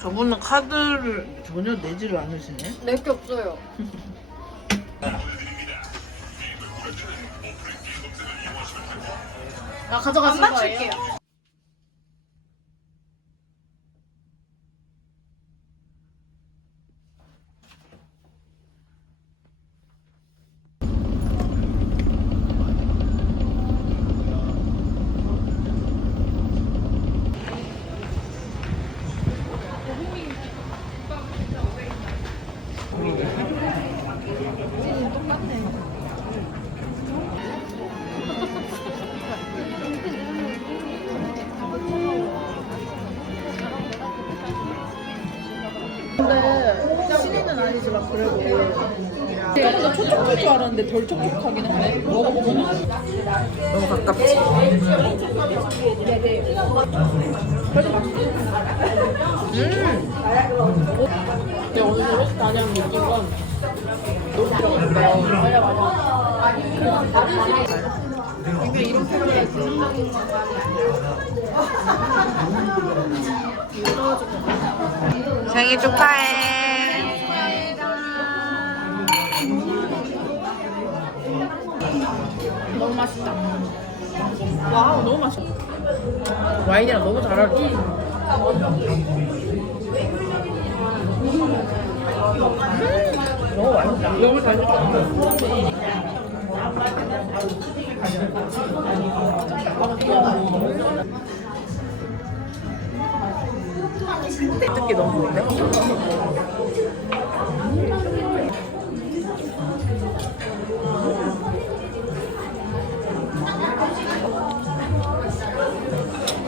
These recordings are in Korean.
저분은 카드를 전혀 내지를 않으시네. 낼 게 없어요. 아안 가져가신 거예요? 맞출게요. 알았는데 덜 촉촉하긴 하네. 먹어보면 너무 가깝지. 음. 내가 오늘 다녀온 느낀 건 너무 들어갔다. 이게 이렇게 생일 축하해. 맛있다. 와우, 너무 맛있어. 와인이랑 너무 잘 어울려. 음, 너무 맛있다. 너무 잘 먹다. 듣기 너무 좋은데?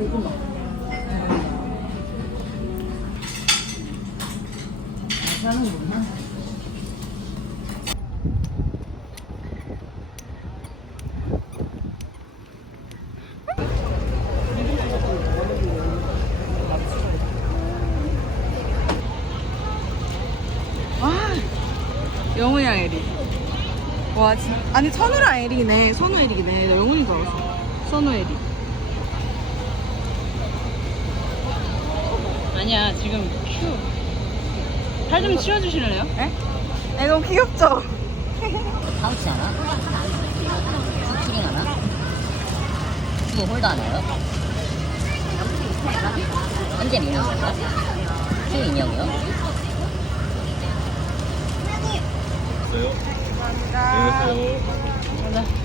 고구마. 사는구나. 와, 영훈이랑 에리. 와, 진 아니 선우랑 에리네. 선우. 나 영훈인 줄 알았어. 선우 에리. 아니야, 지금 큐. 팔 좀 치워주실래요? 에? 에 너무 귀엽죠? 파우치 하나, 키링 하나, 이거 홀더 하나요? 현재 인형인가? 큐 인형이요? 확인하신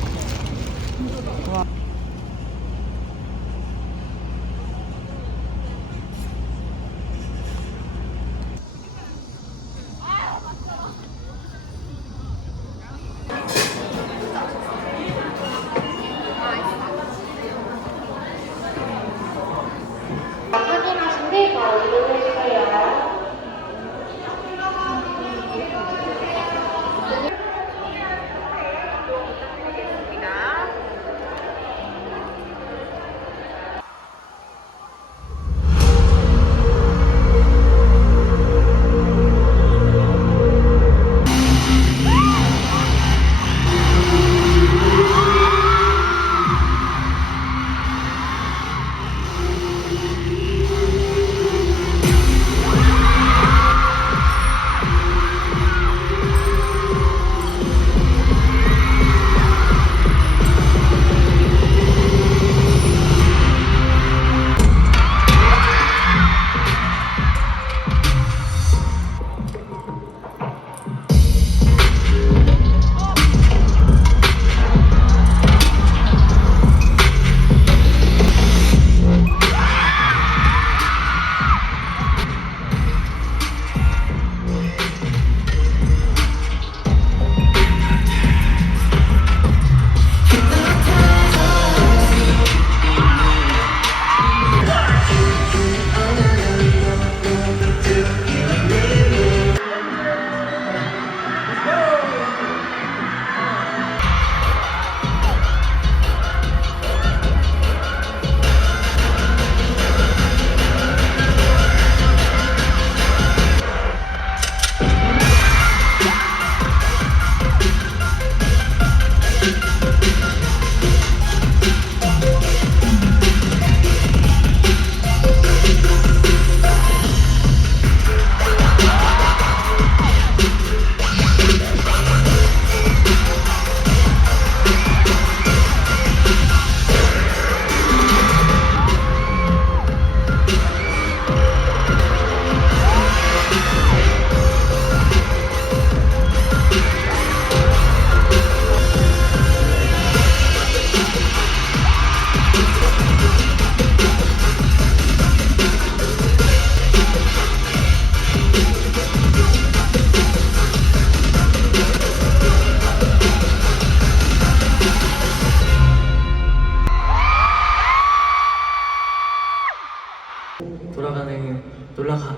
돌아가는 돌아가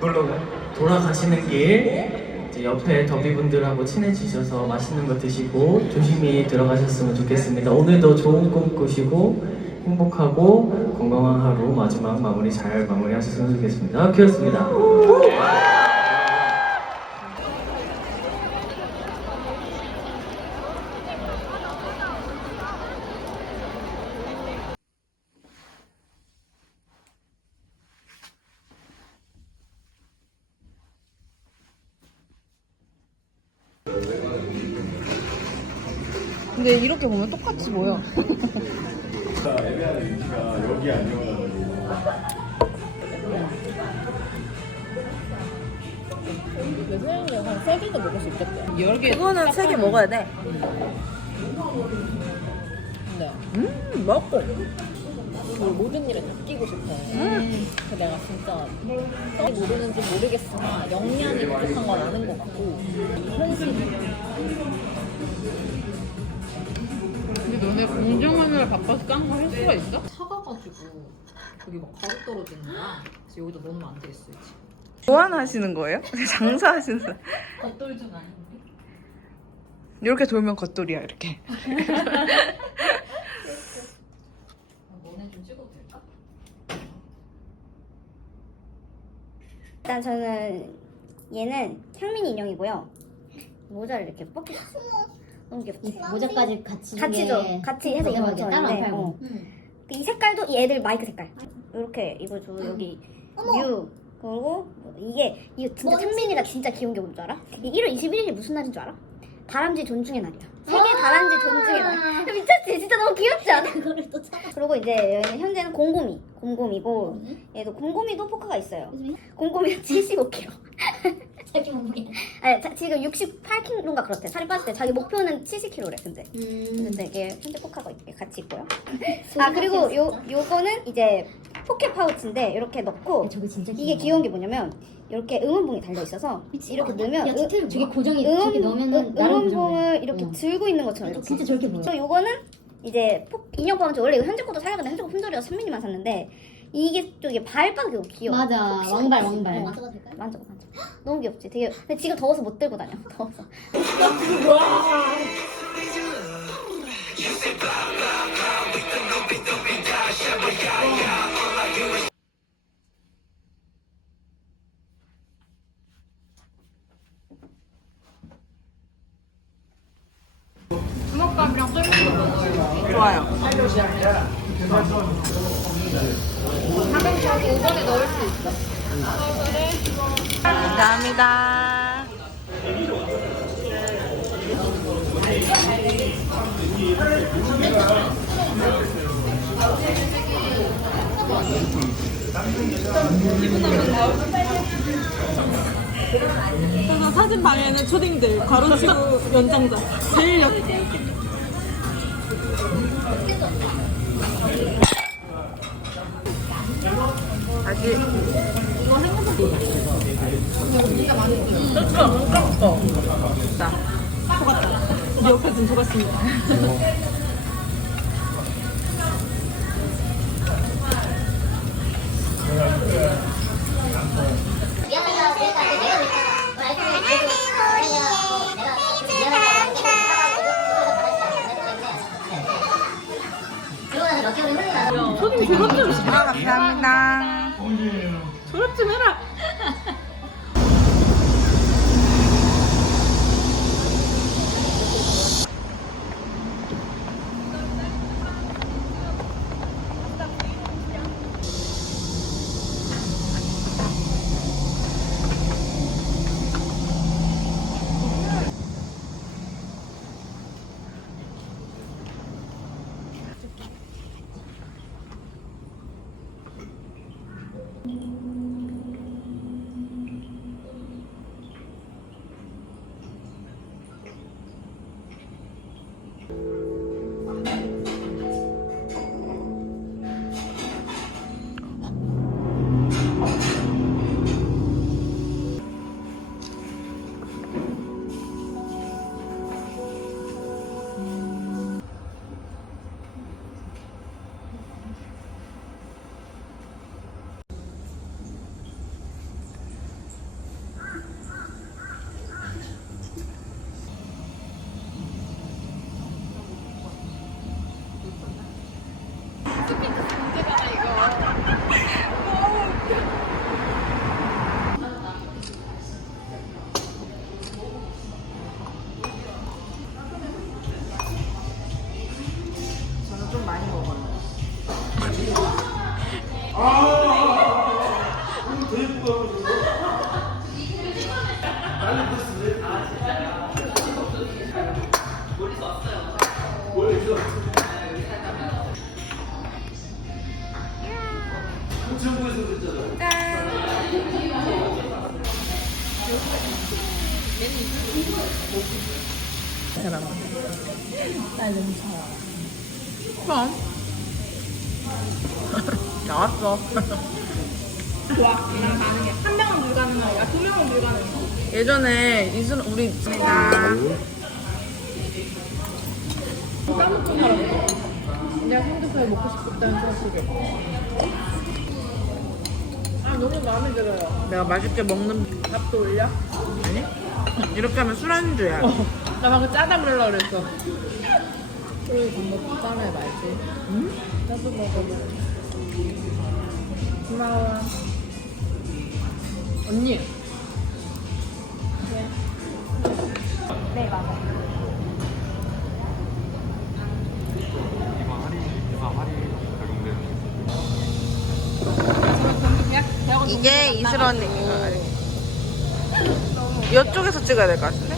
놀러가 돌아가시는 길 이제 옆에 더비분들하고 친해지셔서 맛있는 거 드시고 조심히 들어가셨으면 좋겠습니다. 오늘도 좋은 꿈 꾸시고 행복하고 건강한 하루 마지막 마무리 잘 마무리하셨으면 좋겠습니다. 키였습니다. 근데 이렇게 보면 똑같이 보여. 세 개도 먹을 수 있겠다. 그거는 세 개 먹어야 돼. 네. 음, 먹고. 그 모든 일에 낚이고 싶어. 그 내가 진짜 썩 모르는지 모르겠으나 역량이 부족한 건 아는 것 같고 현실 근데 공정하느라 바빠서 깐 거 할 수가 있어? 사가가지고 여기 막 가루 떨어지는 거야. 그래서 여기다 넣으면 안 되겠어 이제. 교환하시는 거예요? 장사하시는 거 겉돌 좀 아닌데? 이렇게 돌면 겉돌이야 이렇게 너네 좀 찍어도 될까? 일단 저는 얘는 향민이 인형이고요. 모자를 이렇게 벗겼어. 너무 귀엽지? 모자까지 같이 같이 줘. 같이 해서 입어 대박이야. 따로 안 팔고. 어. 이 색깔도 이 애들 마이크 색깔. 이렇게 입어줘. 여기 유 그리고 뭐 이게 이게 진짜 찬민이가 진짜 귀여운 게 뭔 줄 알아? 이 1월 21일이 무슨 날인 줄 알아? 다람쥐 존중의 날이야. 세계 다람쥐 존중의 날. 미쳤지? 진짜 너무 귀엽지 않아? 그거를 또 찾아. 그리고 이제 얘는 현재는 곰곰이, 곰곰이고 얘도 곰곰이도 포카가 있어요. 곰곰이가 75kg. 자기 몸무게. 아니 자, 지금 68kg인가 그렇대. 살이 때 자기 목표는 70kg래. 근데 음. 근데 이게 현재 포카가 이렇게 같이 있고요. 아 그리고 요 요거는 이제 포켓 파우치인데 이렇게 넣고 야, 저거 진짜 이게 귀여운 게 뭐냐면 이렇게 응원봉이 달려 있어서 이렇게 넣으면 야, 응- 저게 고정이 응원 저기 넣으면은 응- 나름 응원봉을 이렇게 어. 들고 있는 것처럼 이렇게. 진짜 저렇게 보여. 요거는 이제 폭 인형 파우치 원래 이거 현재 것도 사려는데 현재 거 품절이라서 선민이만 샀는데 이게 또 이게 발바닥이 너무 귀여워. 맞아. 왕발 왕발. 어. 만져봐도 될까요? 만져봐 만져. 너무 귀엽지. 되게 근데 지금 더워서 못 들고 다녀. 더워서. 초딩들 가로치고 연장자. 제일 역 다시 우리 옆에 좀 속았습니다. 미안하다. 감사합니다 까먹고 살았어. 내가 핸드폰에 먹고 싶었다는 생각 속에. 아 너무 마음에 들어요. 내가 맛있게 먹는 밥도 올려? 아니? 이렇게 하면 술안주야. 나 방금 짜다 그러려고 그랬어. 그리고 방금 짜네 말지. 응? 나도 먹어봐. 고마워. 언니. 네 맞아. 이 게 이슬언 이쪽에서 찍어야 될 것 같은데?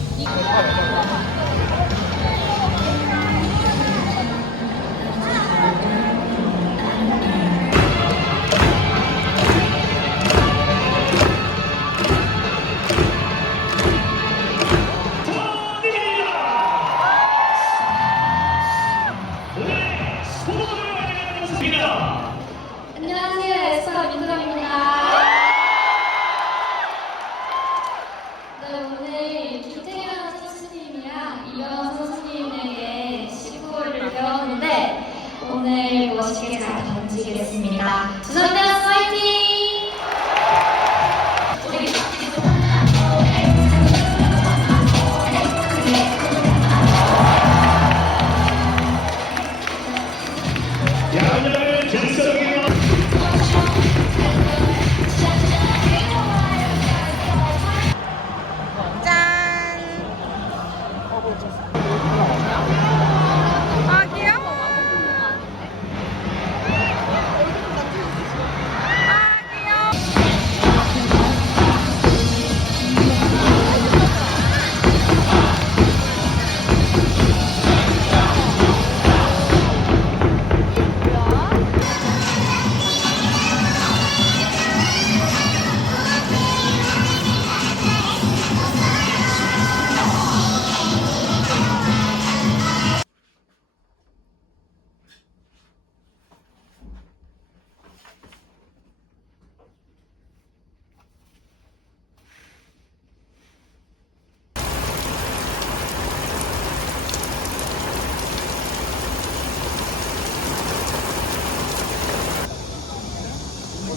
아,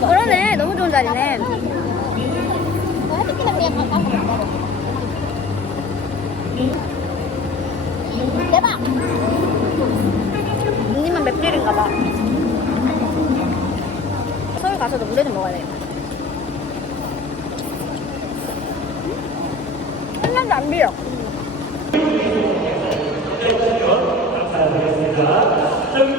그러네. 너무 좋은 자리네. 대박! 언니만 맵찔인가 봐. 서울 가서도 물회 좀 먹어야. 한 번도 안 비려. 키움,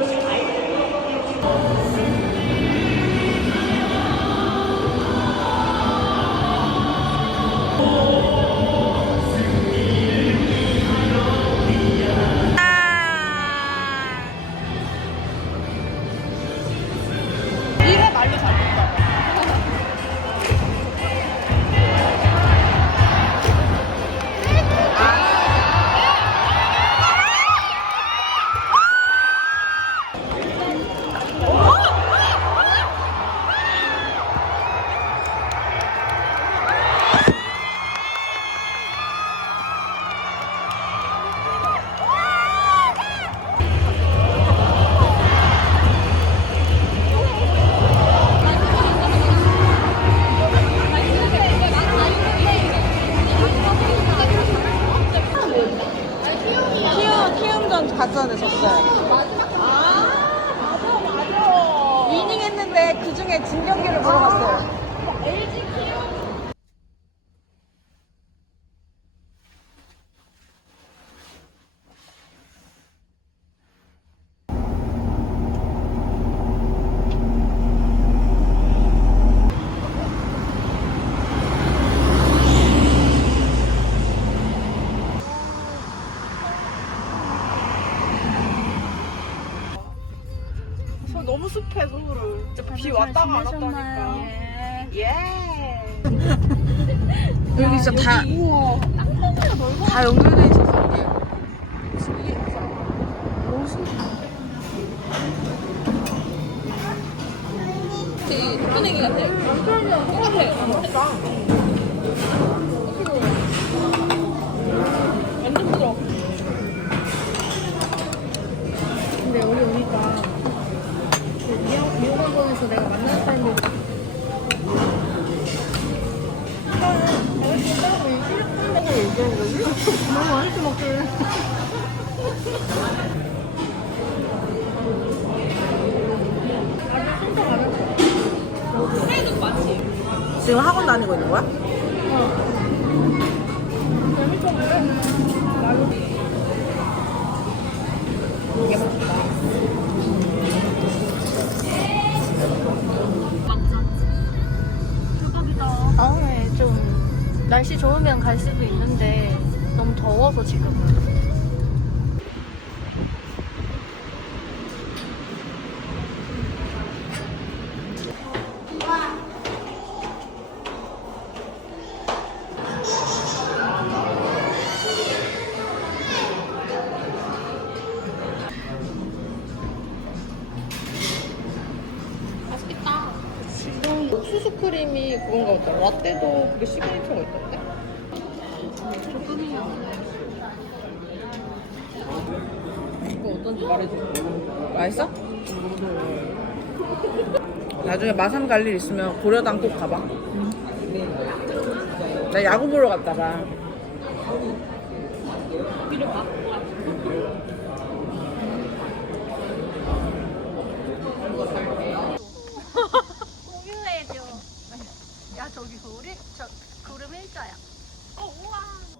진짜 비 왔다가 안 왔다니까. 예. 여기 진짜 다, 다 연결돼 있어서 이게. 너무 신기해. 끈내기 같아. 똑같아. 완전 부드러워. 근데 여기 오니까 그 미용, 미용학원에서 내가 만나는 사람들 지금 학원 다니고 있는 거야? 좀 날씨 좋으면 갈 수도 있는데 너무 더워서 지금은. 나중에 마산 갈 일 있으면 고려당 꼭 가봐. 나 야구 보러 갔다가. 공유해줘. 야 저기 우리 저 구름 일자야. 어 우와.